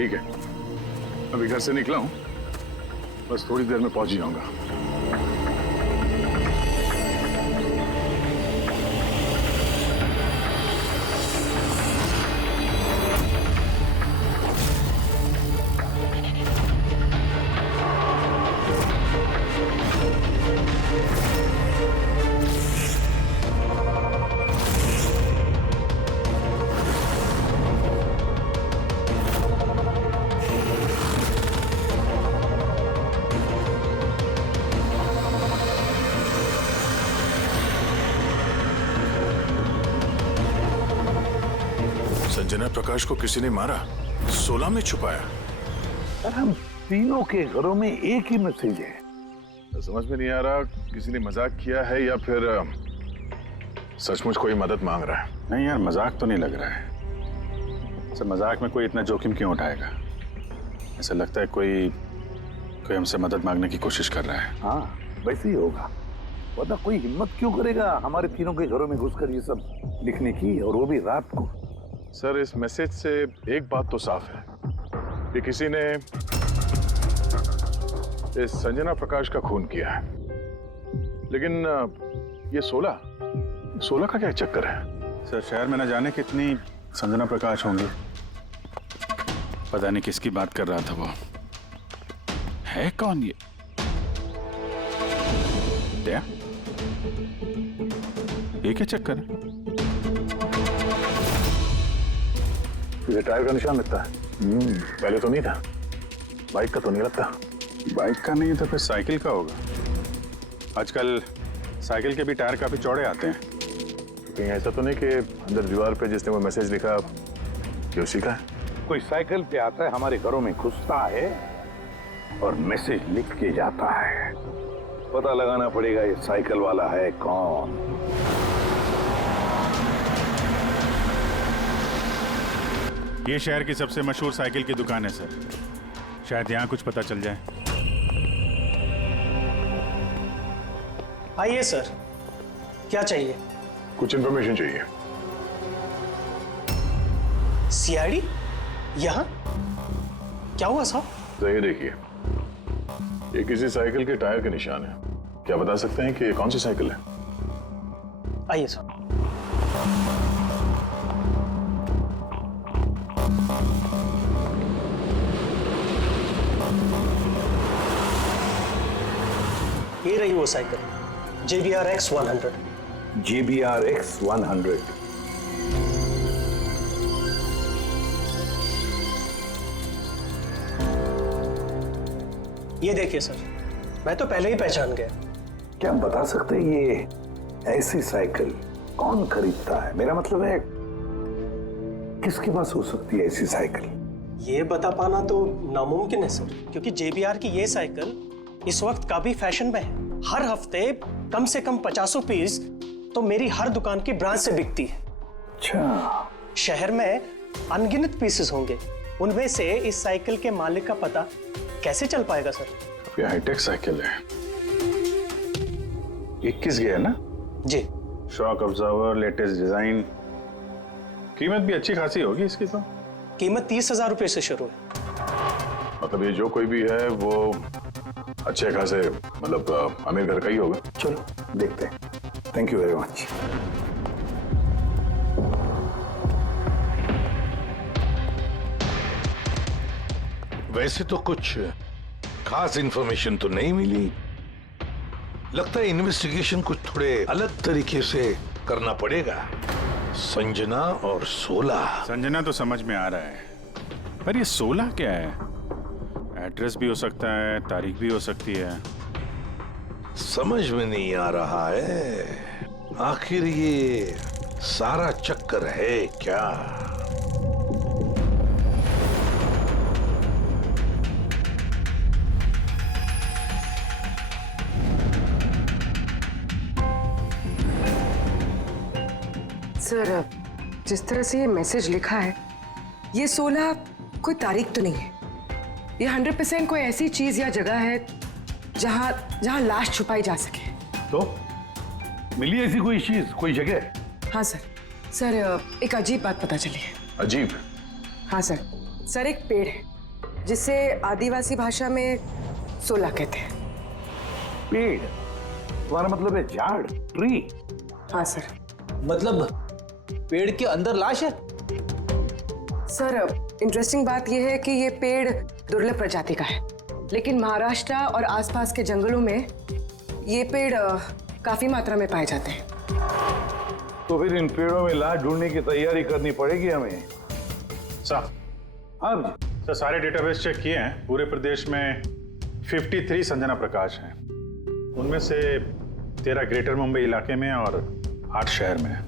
ठीक है, अभी घर से निकला हूँ, बस थोड़ी देर में पहुंच जाऊंगा। संजना प्रकाश को किसी ने मारा, 16 में छुपाया। सर हम तीनों के घरों में एक ही मैसेज है। तो समझ में नहीं आ रहा किसी ने मजाक किया है या फिर सचमुच कोई मदद मांग रहा है। नहीं यार, मजाक तो नहीं लग रहा है। सर मजाक में कोई इतना जोखिम क्यों उठाएगा? ऐसा लगता है कोई हमसे मदद मांगने की कोशिश कर रहा है। हाँ वैसे ही होगा, वरना कोई हिम्मत क्यों करेगा हमारे तीनों के घरों में घुसकर ये सब लिखने की, और वो भी रात को। सर इस मैसेज से एक बात तो साफ है कि किसी ने इस संजना प्रकाश का खून किया है, लेकिन ये 16 का क्या चक्कर है? सर शहर में न जाने कितनी संजना प्रकाश होंगी, पता नहीं किसकी बात कर रहा था वो। है कौन ये? क्या ये क्या चक्कर है? ये टायर का निशान लगता है। पहले तो नहीं था। बाइक का तो नहीं लगता। बाइक का नहीं तो फिर साइकिल का होगा। आजकल साइकिल के भी टायर काफी चौड़े आते हैं। कहीं ऐसा तो नहीं कि अंदर दीवार पे जिसने वो मैसेज लिखा कि उसी का है? कोई साइकिल पे आता है, हमारे घरों में घुसता है और मैसेज लिख के जाता है। पता लगाना पड़ेगा ये साइकिल वाला है कौन। ये शहर की सबसे मशहूर साइकिल की दुकान है सर, शायद यहाँ कुछ पता चल जाए। आइए सर, क्या चाहिए? कुछ इन्फॉर्मेशन चाहिए। सीआईडी यहाँ? क्या हुआ साहब? तो ये देखिए, ये किसी साइकिल के टायर के निशान है। क्या बता सकते हैं कि ये कौन सी साइकिल है? आइए सर। ये रही वो cycle, JBR X100। JBR X100। ये देखिए सर, मैं तो पहले ही पहचान गया। क्या बता सकते हैं ये ऐसी साइकिल कौन खरीदता है? मेरा मतलब है किसके पास हो सकती है ऐसी साइकिल? ये बता पाना तो नामुमकिन है सर, क्योंकि JBR की ये साइकिल इस वक्त काफी फैशन में है। हर हफ्ते कम से कम 50 पीस तो मेरी हर दुकान की ब्रांच से बिकती है। अच्छा, शहर में अनगिनत पीसेस होंगे, उनमें से इस साइकिल के मालिक का पता कैसे चल पाएगा सर? ये हाईटेक साइकिल है। 21 गया ना जी। शॉक ऑब्जर्वर, लेटेस्ट डिजाइन, कीमत भी अच्छी खासी होगी इसकी तो। कीमत 30,000 रुपए से शुरू है। मतलब ये जो कोई भी है वो अच्छे खासे, मतलब अमीर घर का ही होगा। चलो देखते हैं। Thank you very much. वैसे तो कुछ खास इंफॉर्मेशन तो नहीं मिली। लगता है इन्वेस्टिगेशन कुछ थोड़े अलग तरीके से करना पड़ेगा। संजना और 16। संजना तो समझ में आ रहा है, पर ये 16 क्या है? एड्रेस भी हो सकता है, तारीख भी हो सकती है। समझ में नहीं आ रहा है आखिर ये सारा चक्कर है क्या? सर जिस तरह से ये मैसेज लिखा है, ये 16 कोई तारीख तो नहीं है। ये 100% कोई ऐसी चीज या जगह है जहां लाश छुपाई जा सके। तो मिली ऐसी कोई चीज, कोई जगह? हाँ सर एक अजीब बात पता चली है। अजीब? हाँ सर एक पेड़ है जिसे आदिवासी भाषा में सोला कहते हैं। पेड़ तुम्हारा मतलब है झाड़, ट्री? हाँ सर। मतलब पेड़ के अंदर लाश है? सर, इंटरेस्टिंग बात यह है कि ये पेड़ दुर्लभ प्रजाति का है, लेकिन महाराष्ट्र और आसपास के जंगलों में ये पेड़ काफी मात्रा में पाए जाते हैं। तो फिर इन पेड़ों में लाश ढूंढने की तैयारी करनी पड़ेगी हमें। सर, हाँ सर सारे डेटाबेस चेक किए हैं। पूरे प्रदेश में 53 संजना प्रकाश हैं। उनमें से 13 ग्रेटर मुंबई इलाके में और 8 शहर में है।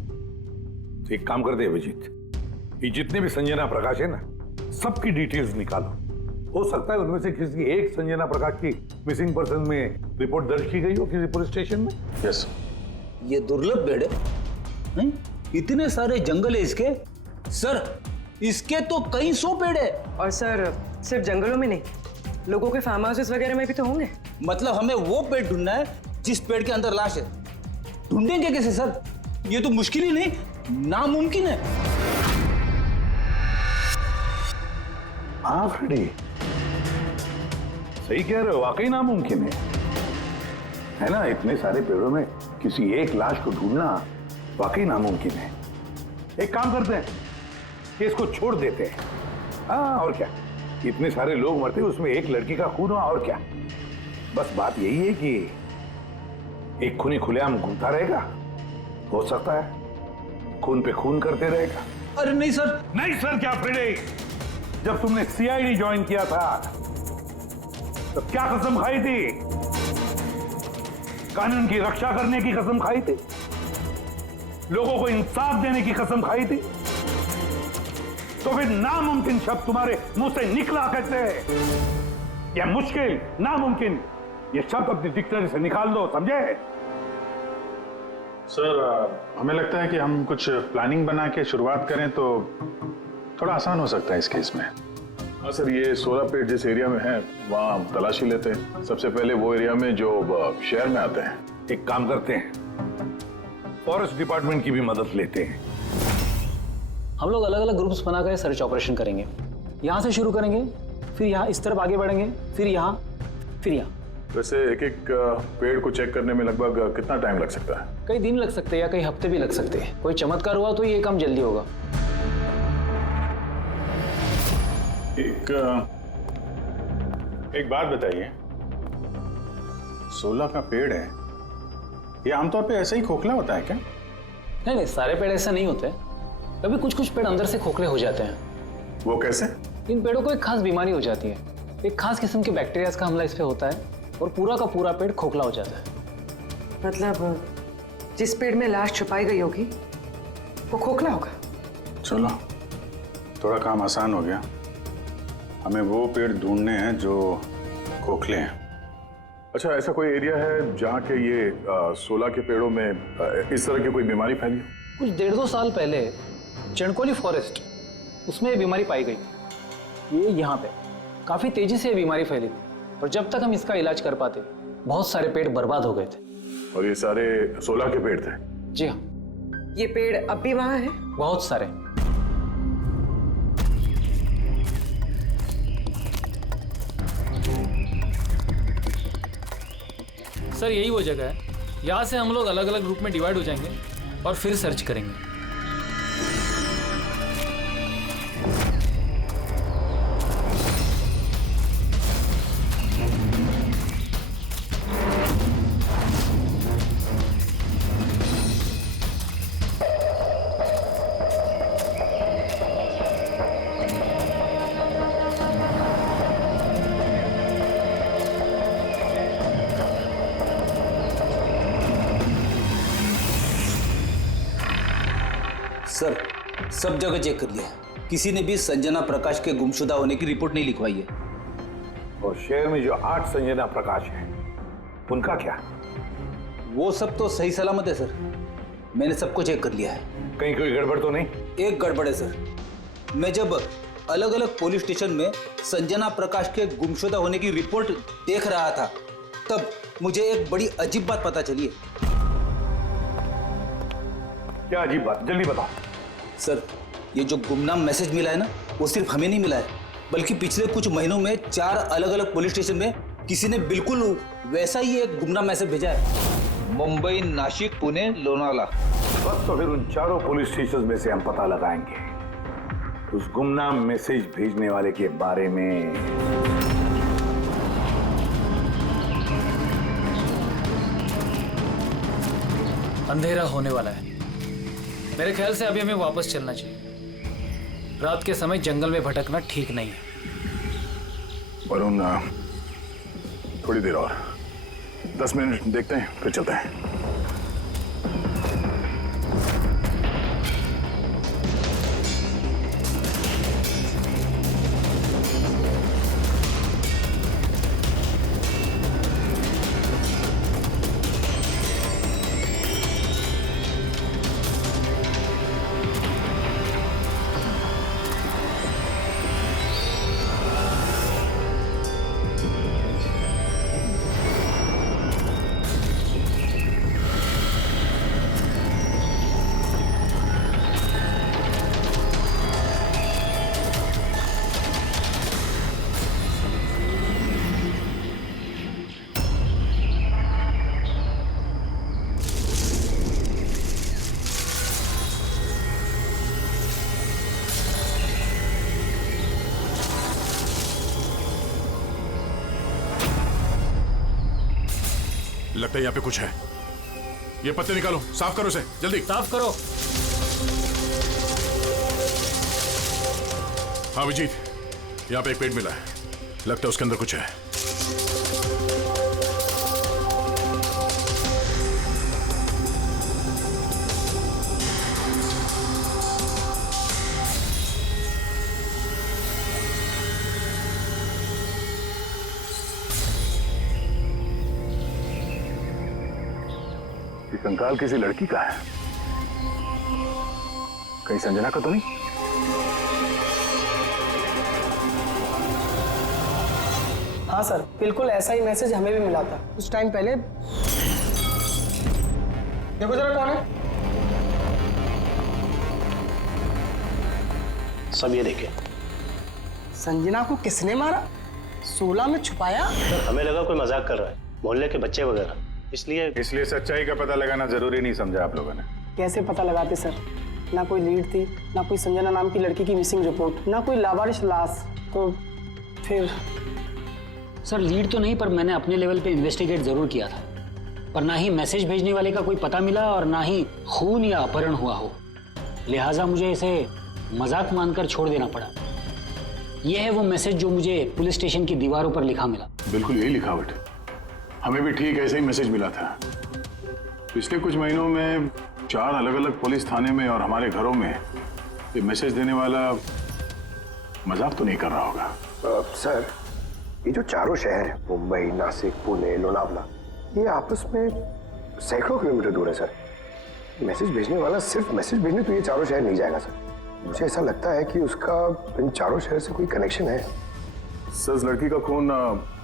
तो एक काम करते हैं अभिजीत, ये जितने भी संजना प्रकाश है ना, सबकी डिटेल्स निकालो। हो सकता है उनमें से किसी एक संजना प्रकाश की मिसिंग पर्सन में रिपोर्ट दर्ज की गई हो किसी पुलिस स्टेशन में। यस। ये दुर्लभ पेड़ है? हैं? इतने सारे जंगल है इसके? सर, इसके तो कई 100 पेड़ है। और सर, सिर्फ जंगलों में नहीं, लोगों के फार्म हाउसेस वगैरह में भी तो होंगे। मतलब हमें वो पेड़ ढूंढना है जिस पेड़ के अंदर लाश है। ढूंढेंगे कैसे सर? ये तो मुश्किल ही नहीं, नामुमकिन है। हाँ फ्रेडी, सही कह रहे हो, वाकई नामुमकिन है ना? इतने सारे पेड़ों में किसी एक लाश को ढूंढना वाकई नामुमकिन है। एक काम करते हैं कि इसको छोड़ देते हैं। हाँ, और क्या, इतने सारे लोग मरते उसमें एक लड़की का खून हुआ, और क्या। बस बात यही है कि एक खूनी खुलेआम घूमता रहेगा, हो सकता है खून पे खून करते रहेगा। अरे नहीं सर। नहीं सर क्या फ्रेडी? जब तुमने सीआईडी ज्वाइन किया था तो क्या कसम खाई थी? कानून की रक्षा करने की कसम खाई थी, लोगों को इंसाफ देने की कसम खाई थी। तो फिर नामुमकिन शब्द तुम्हारे मुंह से निकला कैसे? या मुश्किल, नामुमकिन, ये शब्द अपनी डिक्शनरी से निकाल दो, समझे? सर, हमें लगता है कि हम कुछ प्लानिंग बना के शुरुआत करें तो थोड़ा आसान हो सकता है इस केस में। हाँ सर, ये 16 पेड़ जिस एरिया में है वहाँ हम तलाशी लेते हैं। सबसे पहले वो एरिया में जो शहर में आते हैं। एक काम करते हैं, फॉरेस्ट डिपार्टमेंट की भी मदद लेते हैं। हम लोग अलग अलग ग्रुप्स बनाकर सर्च ऑपरेशन करेंगे। यहाँ से शुरू करेंगे, फिर यहाँ इस तरफ आगे बढ़ेंगे, फिर यहाँ, फिर यहाँ। वैसे एक एक पेड़ को चेक करने में लगभग कितना टाइम लग सकता है? कई दिन लग सकते हैं या कई हफ्ते भी लग सकते हैं। कोई चमत्कार हुआ तो ये काम जल्दी होगा। एक बात बताइए, 16 का पेड़ है, ये आमतौर पे ऐसा ही खोखला होता है क्या? नहीं नहीं, सारे पेड़ ऐसा नहीं होते। कभी कुछ कुछ पेड़ अंदर से खोखले हो जाते हैं। वो कैसे? इन पेड़ों को एक खास बीमारी हो जाती है। एक खास किस्म के बैक्टीरियाज का हमला इस पे होता है और पूरा का पूरा पेड़ खोखला हो जाता है। मतलब जिस पेड़ में लाश छुपाई गई होगी वो खोखला होगा। चलो, थोड़ा काम आसान हो गया। हमें वो पेड़ ढूंढने हैं जो खोखले हैं। अच्छा, ऐसा कोई एरिया है जहाँ के ये 16 के पेड़ों में इस तरह की कोई बीमारी फैली? कुछ 1.5-2 साल पहले चणकोली फॉरेस्ट, उसमें ये बीमारी पाई गई। ये यहाँ पे काफी तेजी से ये बीमारी फैली थी और जब तक हम इसका इलाज कर पाते बहुत सारे पेड़ बर्बाद हो गए थे। और ये सारे 16 के पेड़ थे? जी हाँ। ये पेड़ अब भी वहां है? बहुत सारे। सर, यही वो जगह है। यहाँ से हम लोग अलग अलग ग्रुप में डिवाइड हो जाएंगे और फिर सर्च करेंगे। सर, सब जगह चेक कर लिया, किसी ने भी संजना प्रकाश के गुमशुदा होने की रिपोर्ट नहीं लिखवाई है। और शहर में जो 8 संजना प्रकाश हैं, उनका क्या? वो सब तो सही सलामत है सर। मैंने सबको चेक कर लिया है। कहीं कोई गड़बड़ तो नहीं? एक गड़बड़ है सर। मैं जब अलग अलग पुलिस स्टेशन में संजना प्रकाश के गुमशुदा होने की रिपोर्ट देख रहा था तब मुझे एक बड़ी अजीब बात पता चली है। क्या अजीब बात? जल्दी बताओ। सर, ये जो गुमनाम मैसेज मिला है ना, वो सिर्फ हमें नहीं मिला है, बल्कि पिछले कुछ महीनों में 4 अलग अलग पुलिस स्टेशन में किसी ने बिल्कुल वैसा ही एक गुमनाम मैसेज भेजा है। मुंबई, नासिक, पुणे, लोनावाला। बस तो फिर उन चारों पुलिस स्टेशन में से हम पता लगाएंगे उस गुमनाम मैसेज भेजने वाले के बारे में। अंधेरा होने वाला है। मेरे ख्याल से अभी हमें वापस चलना चाहिए। रात के समय जंगल में भटकना ठीक नहीं है। वरुण, थोड़ी देर और 10 मिनट देखते हैं, फिर चलते हैं। लगता है यहाँ पे कुछ है। ये पत्ते निकालो, साफ करो इसे, जल्दी साफ करो। हाँ विजीत, यहाँ पे एक पेड़ मिला है, लगता है उसके अंदर कुछ है। ये कंकाल किसी लड़की का है, कहीं संजना का तो नहीं? हाँ सर, बिल्कुल ऐसा ही मैसेज हमें भी मिला था कुछ टाइम पहले। देखो जरा कौन है। सब ये देखे। संजना को किसने मारा? 16 में छुपाया? सर हमें लगा कोई मजाक कर रहा है, मोहल्ले के बच्चे वगैरह, इसलिए सच्चाई का पता लगाना जरूरी नहीं समझा आप लोगों ने। कैसे पता लगाते सर? ना कोई लीड थी, ना कोई संजना नाम की लड़की की मिसिंग रिपोर्ट, ना कोई लावारिश लाश, तो फिर सर लीड तो नहीं, पर मैंने अपने लेवल पे इन्वेस्टिगेट जरूर किया था, पर ना ही मैसेज भेजने वाले का कोई पता मिला और ना ही खून या अपहरण हुआ हो। लिहाजा मुझे इसे मजाक मानकर छोड़ देना पड़ा। यह है वो मैसेज जो मुझे पुलिस स्टेशन की दीवारों पर लिखा मिला। बिल्कुल यही लिखावट, हमें भी ठीक ऐसे ही मैसेज मिला था। पिछले कुछ महीनों में 4 अलग अलग पुलिस थाने में और हमारे घरों में ये मैसेज देने वाला मजाक तो नहीं कर रहा होगा। सर, ये जो चारों शहर हैं, मुंबई, नासिक, पुणे, लोनावला, ये आपस में सैकड़ों किलोमीटर दूर है सर। मैसेज भेजने वाला सिर्फ मैसेज भेजने तो ये चारों शहर नहीं जाएगा सर। मुझे ऐसा लगता है कि उसका इन चारों शहर से कोई कनेक्शन है। सर, लड़की का खून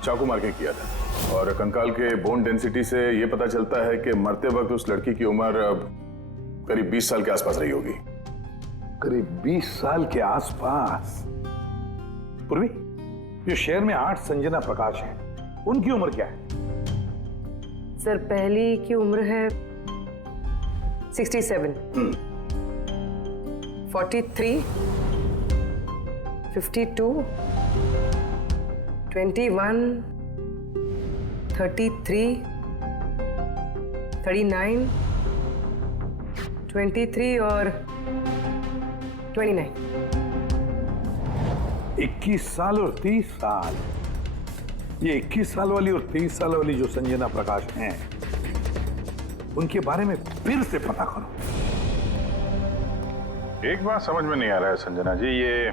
चाकू मार के किया था और कंकाल के बोन डेंसिटी से ये पता चलता है कि मरते वक्त उस लड़की की उम्र करीब 20 साल के आसपास रही होगी। करीब 20 साल के आसपास। पूर्वी, जो शहर में 8 संजना प्रकाश हैं, उनकी उम्र क्या है? सर, पहली की उम्र है 67, 43, 52, 21, 33, 39, 23 और 29। 21 साल और 30 साल। ये 21 साल वाली और 30 साल वाली जो संजना प्रकाश हैं, उनके बारे में फिर से पता करो। एक बात समझ में नहीं आ रहा है संजना जी, ये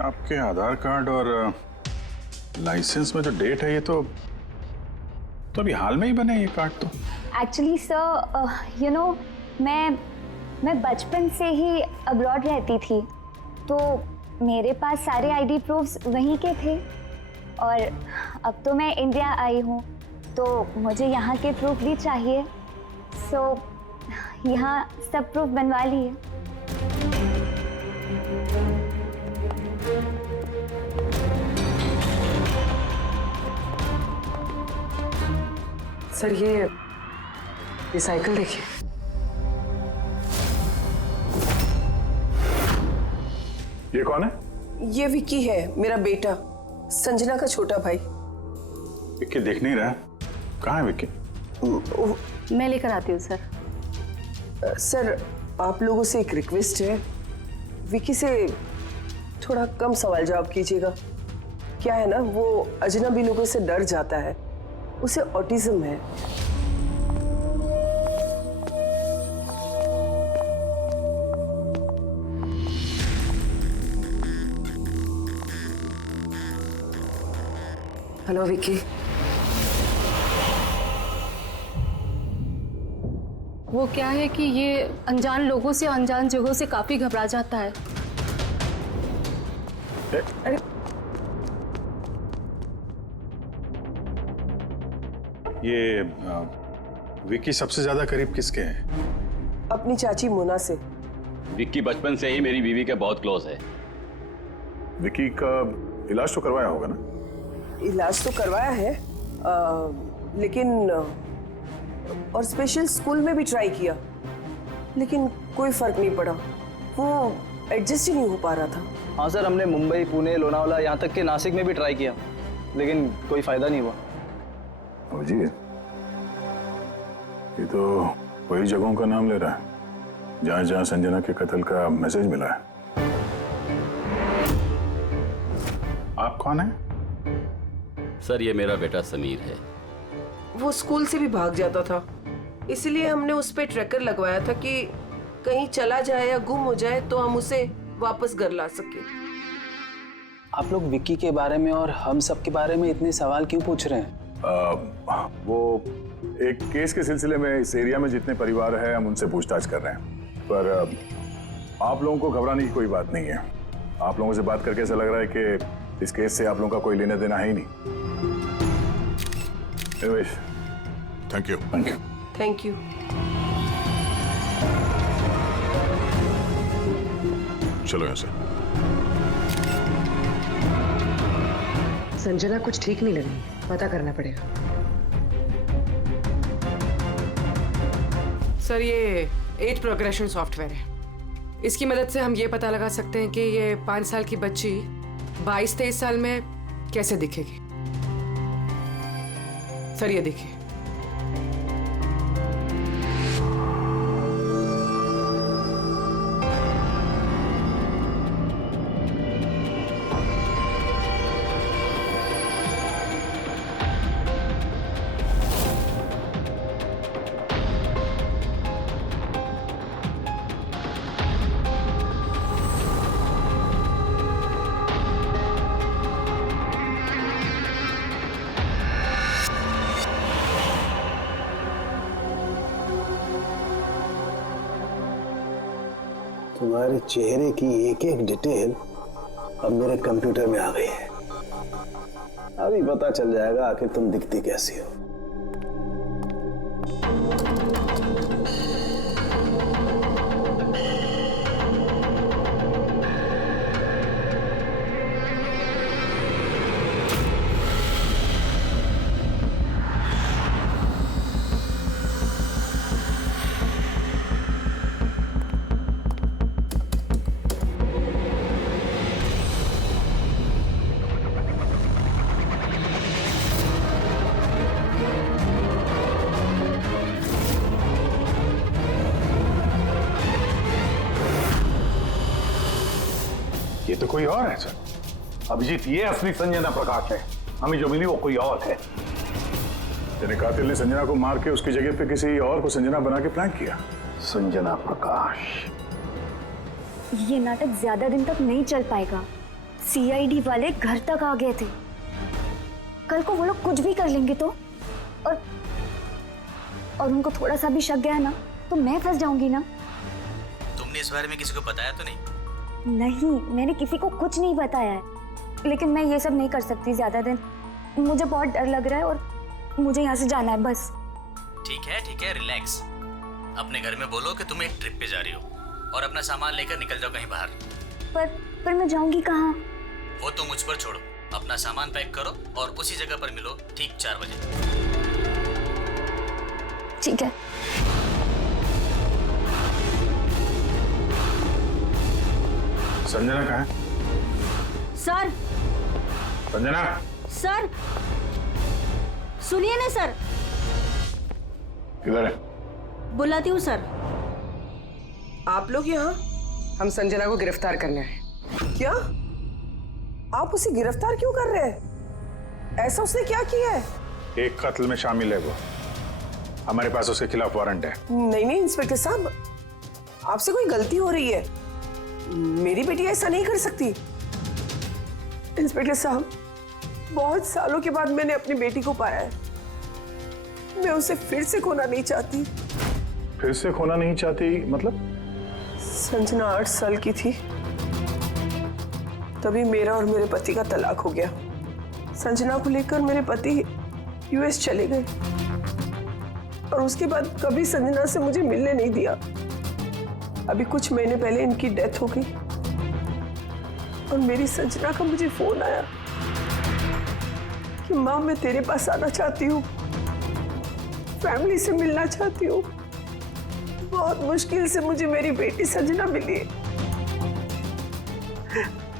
आपके आधार कार्ड और लाइसेंस में जो डेट है, ये तो अभी हाल में ही बने ये कार्ड तो। एक्चुअली सर, यू नो, मैं बचपन से ही अब्रॉड रहती थी, तो मेरे पास सारे आईडी प्रूफ्स वहीं के थे और अब तो मैं इंडिया आई हूँ, तो मुझे यहाँ के प्रूफ भी चाहिए। सो यहाँ सब प्रूफ बनवा लिए। सर ये साइकिल देखिए। ये कौन है? ये विक्की है, मेरा बेटा, संजना का छोटा भाई। विक्की दिख नहीं रहा। कहाँ है विक्की? मैं लेकर आती हूँ सर। सर आप लोगों से एक रिक्वेस्ट है, विक्की से थोड़ा कम सवाल जवाब कीजिएगा। क्या है ना, वो अजनबी लोगों से डर जाता है, उसे ऑटिज्म है। हेलो विक्की। वो क्या है कि ये अनजान लोगों से, अनजान जगहों से काफी घबरा जाता है। अरे ये विक्की सबसे ज्यादा करीब किसके हैं? अपनी चाची मोना से। विक्की बचपन से ही मेरी बीवी के बहुत क्लोज है। विक्की का इलाज तो करवाया होगा ना? इलाज तो करवाया है, लेकिन और स्पेशल स्कूल में भी ट्राई किया, लेकिन कोई फर्क नहीं पड़ा। वो एडजस्ट ही नहीं हो पा रहा था। हाँ सर, हमने मुंबई, पुणे, लोनावाला, यहाँ तक के नासिक में भी ट्राई किया, लेकिन कोई फायदा नहीं हुआ। अभिजीत, ये तो वही जगहों का नाम ले रहा है जहां जहां संजना के कत्ल का मैसेज मिला है। आप कौन है? सर ये मेरा बेटा समीर है। वो स्कूल से भी भाग जाता था, इसलिए हमने उस पे ट्रैकर लगवाया था कि कहीं चला जाए या गुम हो जाए तो हम उसे वापस घर ला सके। आप लोग विक्की के बारे में और हम सब के बारे में इतने सवाल क्यों पूछ रहे हैं? वो एक केस के सिलसिले में इस एरिया में जितने परिवार हैं हम उनसे पूछताछ कर रहे हैं, पर आप लोगों को घबराने की कोई बात नहीं है। आप लोगों से बात करके ऐसा लग रहा है कि इस केस से आप लोगों का कोई लेना देना है ही नहीं। Thank you. Thank you. Thank you. चलो यहाँ से। संजना कुछ ठीक नहीं लग रही, पता करना पड़ेगा। सर ये एज प्रोग्रेशन सॉफ्टवेयर है, इसकी मदद से हम ये पता लगा सकते हैं कि ये 5 साल की बच्ची 22-23 साल में कैसे दिखेगी। सर ये देखिए। तुम्हारे चेहरे की एक एक डिटेल अब मेरे कंप्यूटर में आ गई है। अभी पता चल जाएगा आखिर तुम दिखती कैसी हो। ये तो कोई और है सर। अभिजीत, ये असली संजना प्रकाश है। हमें जो मिली वो कोई और है। तेरे कातिल ने संजना को मार के उसकी जगह पे किसी और को संजना बना के प्लान किया। संजना प्रकाश। ये नाटक ज्यादा दिन तक नहीं चल पाएगा। सीआईडी वाले घर तक आ गए थे। कल को वो लोग कुछ भी कर लेंगे तो, और उनको थोड़ा सा भी शक गया ना तो मैं फंस जाऊंगी ना। तुमने इस बारे में किसी को बताया तो नहीं? नहीं, मैंने किसी को कुछ नहीं बताया है, लेकिन मैं ये सब नहीं कर सकती ज्यादा दिन। मुझे बहुत डर लग रहा है और मुझे यहाँ से जाना है बस। ठीक है, रिलैक्स। अपने घर में बोलो कि तुम एक ट्रिप पे जा रही हो और अपना सामान लेकर निकल जाओ कहीं बाहर। पर मैं जाऊंगी कहाँ? वो तो मुझ पर छोड़ो। अपना सामान पैक करो और उसी जगह पर मिलो ठीक 4 बजे। ठीक है। संजना कहाँ है? सर संजना, सर सुनिए ना सर। किधर है? बुलाती हूँ सर। आप लोग यहाँ? हम संजना को गिरफ्तार करने आए। क्या? आप उसे गिरफ्तार क्यों कर रहे हैं? ऐसा उसने क्या किया है? एक कत्ल में शामिल है वो। हमारे पास उसके खिलाफ वारंट है। नहीं नहीं इंस्पेक्टर साहब, आपसे कोई गलती हो रही है। मेरी बेटी ऐसा नहीं कर सकती। इंस्पेक्टर साहब, बहुत सालों के बाद मैंने अपनी बेटी को पाया है। मैं उसे फिर से खोना नहीं चाहती। फिर से खोना नहीं चाहती मतलब? संजना 8 साल की थी, तभी मेरा और मेरे पति का तलाक हो गया। संजना को लेकर मेरे पति यूएस चले गए और उसके बाद कभी संजना से मुझे मिलने नहीं दिया। अभी कुछ महीने पहले इनकी डेथ हो गई और मेरी संजना का मुझे फोन आया कि माँ मैं तेरे पास आना चाहती हूँ, फैमिली से मिलना चाहती हूँ। बहुत मुश्किल से मुझे मेरी बेटी संजना मिली है।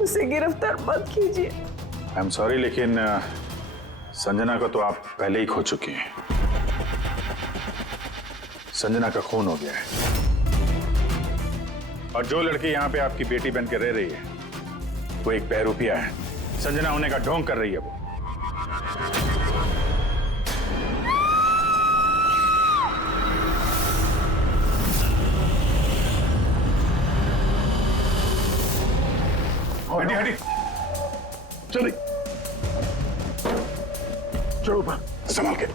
उसे गिरफ्तार मत कीजिए। आई एम सॉरी, लेकिन संजना को तो आप पहले ही खो चुकी हैं। संजना का खून हो गया है और जो लड़की यहाँ पे आपकी बेटी बन के रह रही है वो एक बहरूपिया है। संजना होने का ढोंग कर रही है वो। हटी हटी, चलिए चलो ऊपर, संभाल के।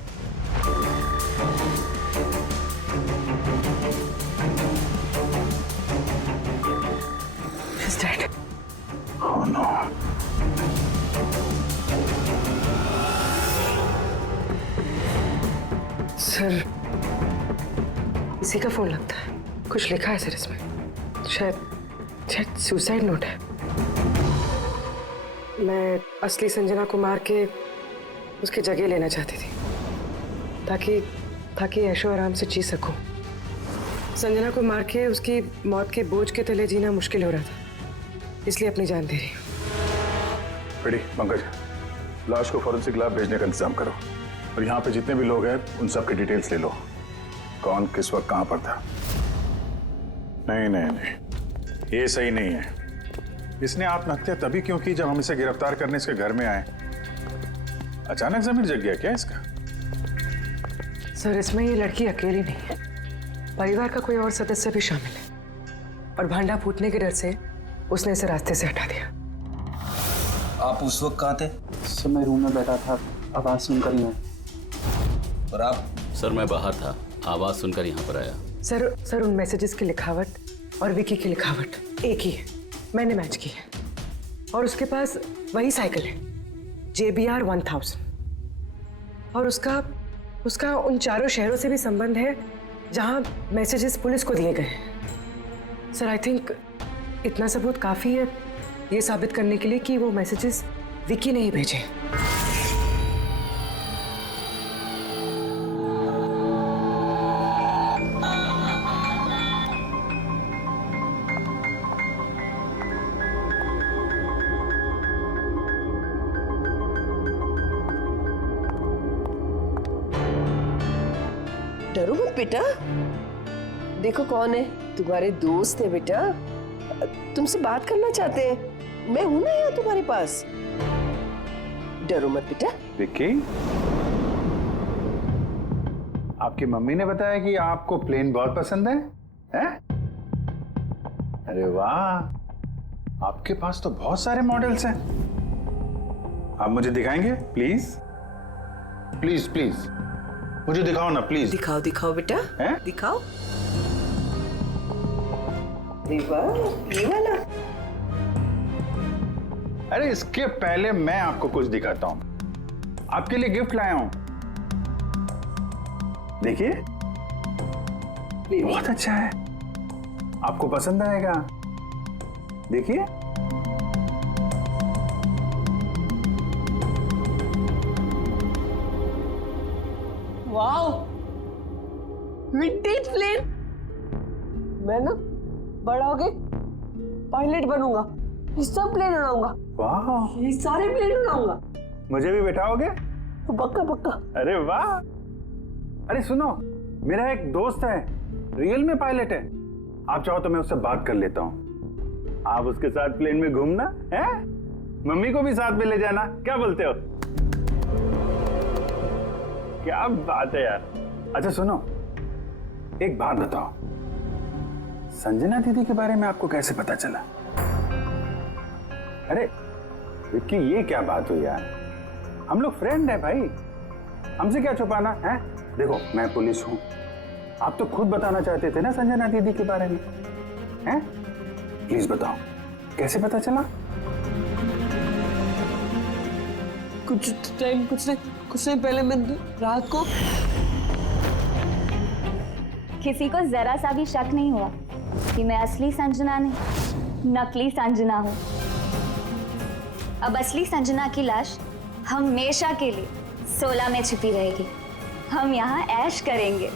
He's dead. Oh no. Sir, इसी का फोन लगता है। कुछ लिखा है सर इसमें। शायद सुसाइड नोट है। मैं असली संजना को मार के उसकी जगह लेना चाहती थी ताकि ऐशो आराम से जी सकूं। संजना को मार के उसकी मौत के बोझ के तले जीना मुश्किल हो रहा था, इसलिए अपनी जान दे रही हूँ। रेडी पंकज, लाश को फॉरेंसिक लैब भेजने का इंतजाम करो और यहाँ पे जितने भी लोग हैं उन सब की डिटेल्स ले लो। कौन किस वक्त कहाँ पर था। नहीं नहीं नहीं, ये सही नहीं है। इसने आत्महत्या तभी क्यों की जब हम इसे गिरफ्तार करने इसके घर में आए। अचानक जमीन जग गया क्या इसका? सर, इसमें ये लड़की अकेली नहीं है, परिवार का कोई और सदस्य भी शामिल है और भांडा फूटने के डर से उसने इसे रास्ते से हटा दिया। आप उस वक्त कहाँ थे? सर मैं रूम में बैठा था, आवाज सुनकर ही मैं। और आप? सर मैं बाहर था, आवाज सुनकर यहाँ पर आया। सर उन मैसेजेस की लिखावट और विकी की लिखावट एक ही है, मैंने मैच की है। और उसके पास वही साइकिल है JBR 1000 और उसका उन चारों शहरों से भी संबंध है जहां मैसेजेस पुलिस को दिए गए हैं। सर आई थिंक इतना सबूत काफी है ये साबित करने के लिए कि वो मैसेजेस विकी ने ही भेजे। डरो मत बेटा, देखो कौन है, तुम्हारे दोस्त है बेटा, तुमसे बात करना चाहते हैं। मैं हूं ना यहाँ तुम्हारे पास, डरो मत बेटा। विक्की, आपकी मम्मी ने बताया कि आपको प्लेन बहुत पसंद है, हैं? अरे वाह, आपके पास तो बहुत सारे मॉडल्स हैं। आप मुझे दिखाएंगे प्लीज? प्लीज प्लीज मुझे दिखाओ ना प्लीज। दिखाओ दिखाओ बेटा, हैं? दिखाओ। ये वाला। अरे इसके पहले मैं आपको कुछ दिखाता हूं। आपके लिए गिफ्ट लाया हूं, देखिए। बहुत अच्छा है, आपको पसंद आएगा, देखिए। Wow, vintage plane. मैं ना बड़ा होके पायलट बनूंगा, ये सब प्लेन उड़ाऊंगा। वाह, ये सारे प्लेन उड़ाऊंगा। मुझे भी बैठाओगे? पक्का पक्का। अरे वाह। अरे सुनो, मेरा एक दोस्त है, रियल में पायलट है। आप चाहो तो मैं उससे बात कर लेता हूँ। आप उसके साथ प्लेन में घूमना है, मम्मी को भी साथ में ले जाना, क्या बोलते हो? क्या बात है यार। अच्छा सुनो, एक बात बताओ, संजना दीदी के बारे में आपको कैसे पता चला? अरे विक्की, ये क्या बात हुई यार? हम लोग फ्रेंड है भाई, हमसे क्या छुपाना है? देखो मैं पुलिस हूं, आप तो खुद बताना चाहते थे ना संजना दीदी के बारे में, हैं? प्लीज बताओ, कैसे पता चला? कुछ नहीं पहले मैं रात को किसी को जरा सा भी शक नहीं हुआ कि मैं असली संजना नहीं, नकली संजना हूँ। अब असली संजना की लाश हमेशा के लिए 16 में छिपी रहेगी। हम यहाँ ऐश करेंगे।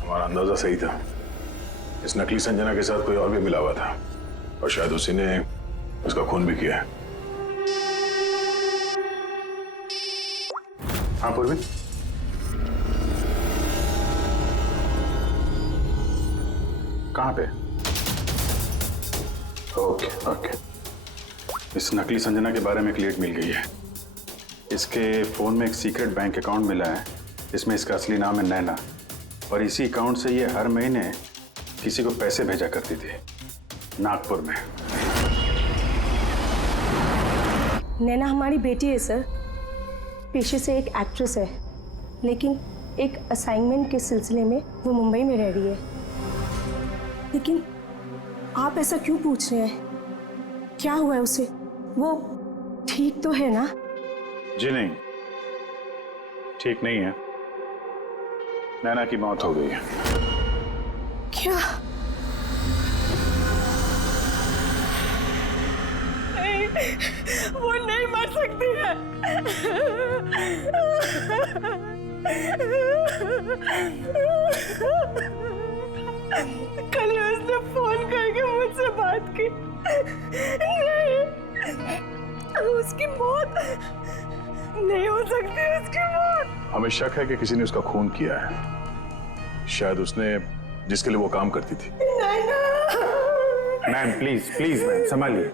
हमारा अंदाजा सही था, इस नकली संजना के साथ कोई और भी मिला हुआ था और शायद उसी ने उसका खून भी किया है। हाँ पूर्वी, कहाँ पे? ओके ओके, इस नकली संजना के बारे में एक लीड मिल गई है। इसके फोन में एक सीक्रेट बैंक अकाउंट मिला है, इसमें इसका असली नाम है नैना, और इसी अकाउंट से ये हर महीने किसी को पैसे भेजा करती थी नागपुर में। नैना हमारी बेटी है सर, पेशे से एक एक्ट्रेस है, लेकिन एक असाइनमेंट के सिलसिले में वो मुंबई में रह रही है। लेकिन आप ऐसा क्यों पूछ रहे हैं? क्या हुआ है उसे? वो ठीक तो है ना? जी नहीं, ठीक नहीं है। नैना की मौत हो गई है। क्या? नहीं, वो नहीं मर सकती है। कल उसने फोन करके मुझसे बात की। नहीं, उसकी मौत नहीं हो सकती, उसकी मौत। हमें शक है कि किसी ने उसका खून किया है, शायद उसने जिसके लिए वो काम करती थी। मैम प्लीज प्लीज मैम संभालिए।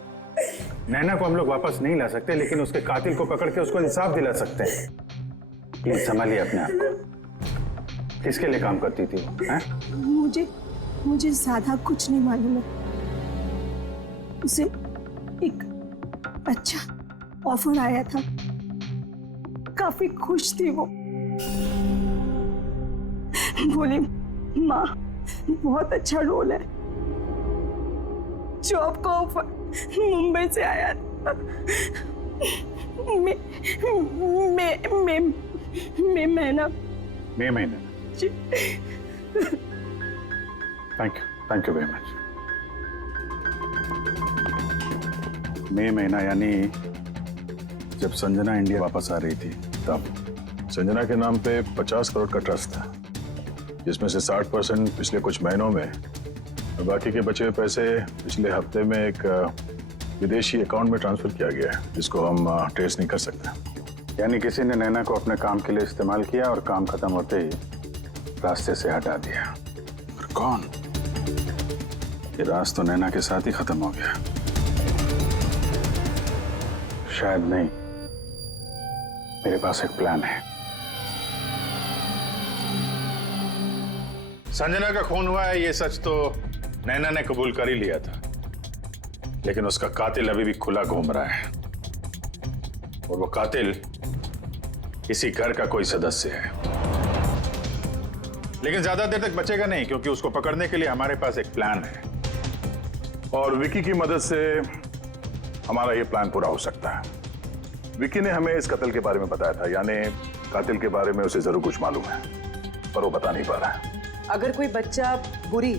नैना को हम लोग वापस नहीं ला सकते, लेकिन उसके कातिल को पकड़ के उसको इंसाफ दिला सकते हैं। प्लीज संभालिए अपने आप को। किसके लिए काम करती थी वो? मुझे ज्यादा कुछ नहीं मालूम है। उसे एक अच्छा ऑफर आया था, काफी खुश थी वो। बोली माँ बहुत अच्छा रोल है। जॉब का ऑफर मुंबई से आया था। महीना। Thank you very much. मई महीना यानी जब संजना इंडिया वापस आ रही थी तब। संजना के नाम पे 50 करोड़ का ट्रस्ट था, जिसमें से 60% पिछले कुछ महीनों में और बाकी के बचे हुए पैसे पिछले हफ्ते में एक विदेशी अकाउंट में ट्रांसफर किया गया है, जिसको हम ट्रेस नहीं कर सकते। यानी किसी ने नैना को अपने काम के लिए इस्तेमाल किया और काम खत्म होते ही रास्ते से हटा दिया। पर कौन? ये राज तो नैना के साथ ही खत्म हो गया। शायद नहीं, मेरे पास एक प्लान है। संजना का खून हुआ है, ये सच तो नैना ने कबूल कर ही लिया था, लेकिन उसका कातिल अभी भी खुला घूम रहा है, और वो कातिल इसी घर का कोई सदस्य है। लेकिन ज्यादा देर तक बचेगा नहीं, क्योंकि उसको पकड़ने के लिए हमारे पास एक प्लान है, और विकी की मदद से हमारा ये प्लान पूरा हो सकता है। विकी ने हमें इस कत्ल के बारे में बताया था, यानी कातिल के बारे में उसे जरूर कुछ मालूम है, पर वो बता नहीं पा रहा है। अगर कोई बच्चा बुरी,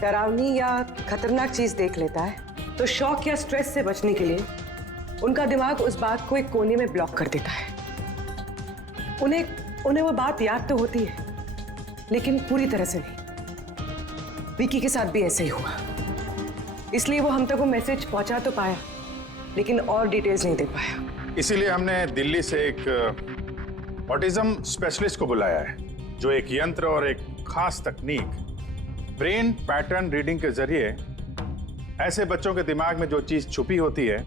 डरावनी या खतरनाक चीज देख लेता है, तो शॉक या स्ट्रेस से बचने के लिए उनका दिमाग उस बात को एक कोने में ब्लॉक कर देता है। उन्हें वो बात याद तो होती है, लेकिन पूरी तरह से नहीं। विकी के साथ भी ऐसा ही हुआ, इसलिए वो हम तक वो मैसेज पहुंचा तो पाया, लेकिन और डिटेल्स नहीं दे पाया। इसीलिए हमने दिल्ली से एक ऑटिज्म स्पेशलिस्ट को बुलाया है, जो एक यंत्र और एक खास तकनीक ब्रेन पैटर्न रीडिंग के जरिए ऐसे बच्चों के दिमाग में जो चीज छुपी होती है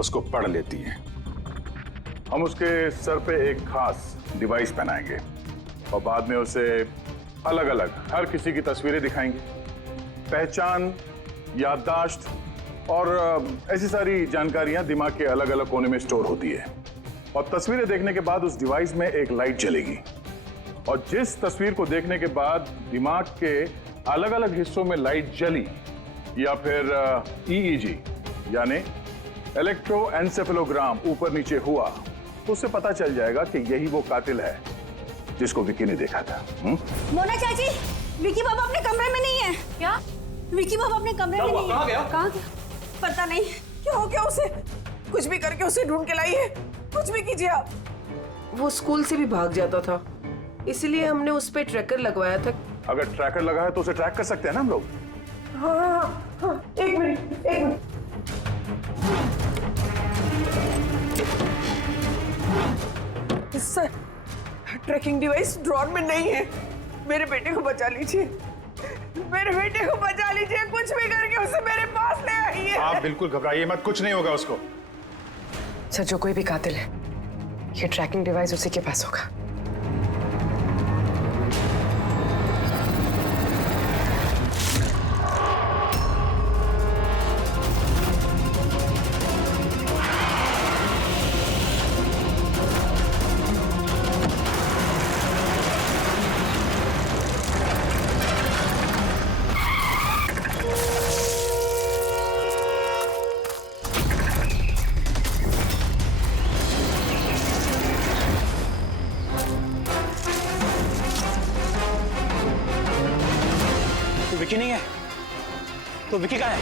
उसको पढ़ लेती है। हम उसके सर पे एक खास डिवाइस पहनाएंगे और बाद में उसे अलग अलग हर किसी की तस्वीरें दिखाएंगे। पहचान, याददाश्त और ऐसी सारी जानकारियां दिमाग के अलग अलग कोने में स्टोर होती है। और तस्वीरें देखने के बाद उस डिवाइस में एक लाइट जलेगी और जिस तस्वीर को देखने के बाद दिमाग के अलग अलग हिस्सों में लाइट जली या फिर EEG यानी इलेक्ट्रोएन्सेफेलोग्राम ऊपर नीचे हुआ, तो उससे पता चल जाएगा कि यही वो कातिल है जिसको विकी ने देखा था। मोना चाची, विकी बाबा अपने कमरे में नहीं है। क्या? विकी बाबा अपने कमरे में नहीं है। कहाँ गया? कहाँ गया? पता नहीं क्या हो गया उसे। कुछ भी करके उसे ढूंढ के लाइए, कुछ भी कीजिए आप। वो स्कूल से भी भाग जाता था, इसलिए हमने उस पे ट्रैकर लगवाया था। अगर ट्रैकर लगा है तो उसे ट्रैक कर सकते हैं ना हम लोग। हाँ, एक minute. Sir, tracking device drawer में नहीं है। मेरे बेटे को बचा लीजिए, मेरे बेटे को बचा लीजिए। कुछ भी करके उसे मेरे पास ले आइए। आप बिल्कुल घबराइए मत, कुछ नहीं होगा उसको। सर, जो कोई भी कातिल है, ये ट्रैकिंग डिवाइस उसी के पास होगा। विकी नहीं है तो विकी कहाँ है?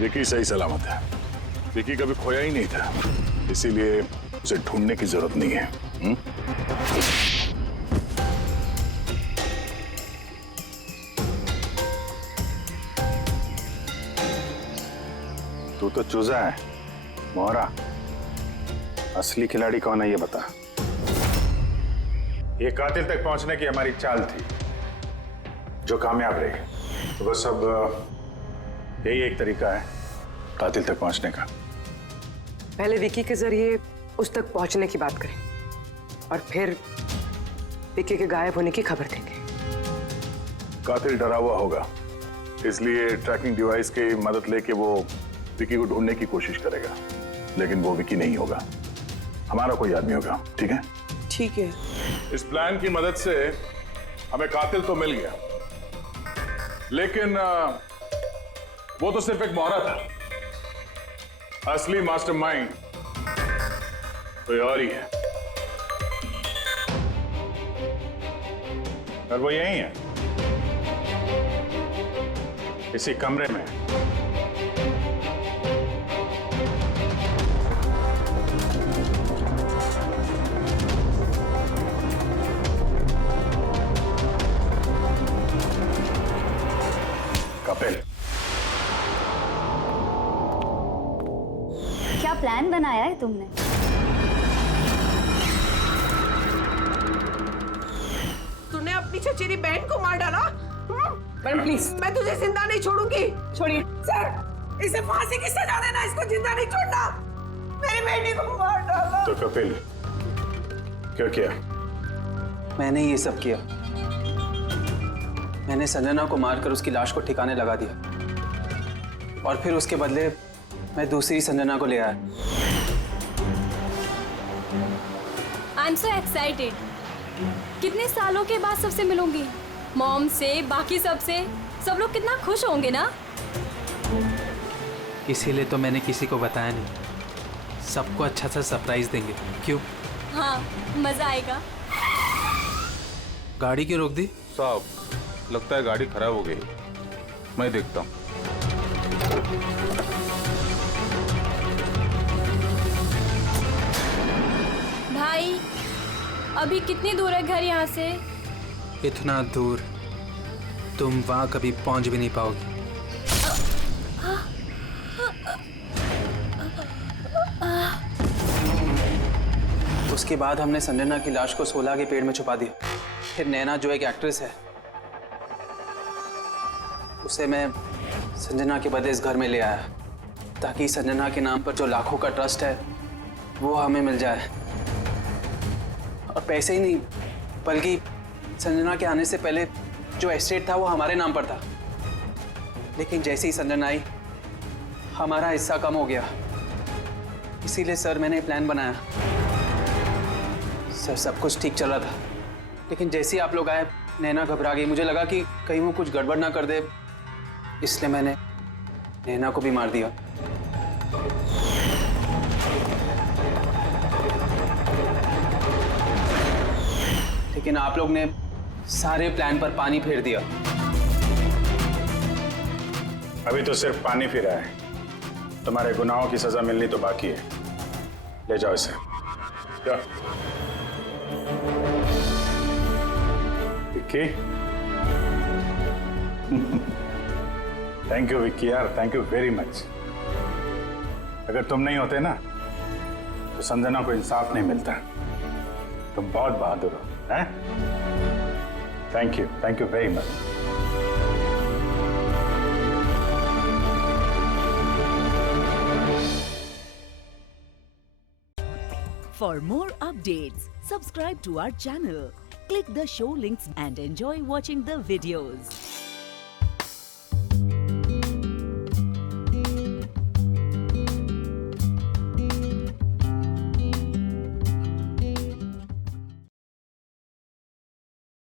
विकी सही सलामत है। विकी कभी खोया ही नहीं था, इसीलिए उसे ढूंढने की जरूरत नहीं है। तू तो चूजा है मोहरा, असली खिलाड़ी कौन है ये बता। ये कातिल तक पहुंचने की हमारी चाल थी जो कामयाब रही। तो बस अब यही एक तरीका है कातिल तक पहुंचने का। पहले विकी के जरिए उस तक पहुंचने की बात करें और फिर विकी के गायब होने की खबर देंगे। कातिल डरा हुआ होगा, इसलिए ट्रैकिंग डिवाइस की मदद लेके वो विकी को ढूंढने की कोशिश करेगा, लेकिन वो विकी नहीं होगा, हमारा कोई आदमी होगा। ठीक है? ठीक है। इस प्लान की मदद से हमें कातिल तो मिल गया, लेकिन वो तो सिर्फ एक मोहरा था। असली मास्टरमाइंड कोई और ही है, और वो यही है, इसी कमरे में। कपिल, क्या प्लान बनाया है तुमने? तूने अपनी चचेरी बहन को मार डाला? मैडम प्लीज, मैं तुझे जिंदा नहीं छोड़ूंगी। छोड़िए सर, इसे फांसी की सजा देना, इसको जिंदा नहीं छोड़ना। मेरी बेटी को मार डाला। तो कपिल क्या किया? मैंने ये सब किया। मैंने संजना को मारकर उसकी लाश को ठिकाने लगा दिया और फिर उसके बदले मैं दूसरी संजना को ले आया। I am so excited. कितने सालों के बाद सबसे मिलूंगी, मॉम से, बाकी सबसे। सब लोग कितना खुश होंगे ना। इसीलिए तो मैंने किसी को बताया नहीं। सबको अच्छा सा सरप्राइज देंगे। क्यों? हाँ, मजा आएगा। गाड़ी क्यों रोक दी? साहब, लगता है गाड़ी खराब हो गई। मैं देखता हूँ। भाई अभी कितनी दूर है घर यहाँ से? इतना दूर तुम वहां कभी पहुंच भी नहीं पाओगी। उसके बाद हमने संजना की लाश को सोलह के पेड़ में छुपा दिया। फिर नैना जो एक एक्ट्रेस है, उसे मैं संजना के बदले इस घर में ले आया ताकि संजना के नाम पर जो लाखों का ट्रस्ट है वो हमें मिल जाए। और पैसे ही नहीं बल्कि संजना के आने से पहले जो एस्टेट था वो हमारे नाम पर था। लेकिन जैसे ही संजना आई हमारा हिस्सा कम हो गया। इसीलिए सर मैंने प्लान बनाया। सर सब कुछ ठीक चल रहा था, लेकिन जैसे ही आप लोग आए नैना घबरा गई। मुझे लगा कि कहीं वो कुछ गड़बड़ ना कर दे, इसलिए मैंने नैना को भी मार दिया। लेकिन आप लोग ने सारे प्लान पर पानी फेर दिया। अभी तो सिर्फ पानी फिरा है। तुम्हारे गुनाहों की सजा मिलनी तो बाकी है। ले जाओ इसे। जाओ। विक्की। थैंक यू विक्की यार, थैंक यू वेरी मच। अगर तुम नहीं होते ना तो संजना को इंसाफ नहीं मिलता। तुम बहुत बहादुर हो, हैं? Thank you very much. For more updates, subscribe to our channel, click the show links and enjoy watching the videos.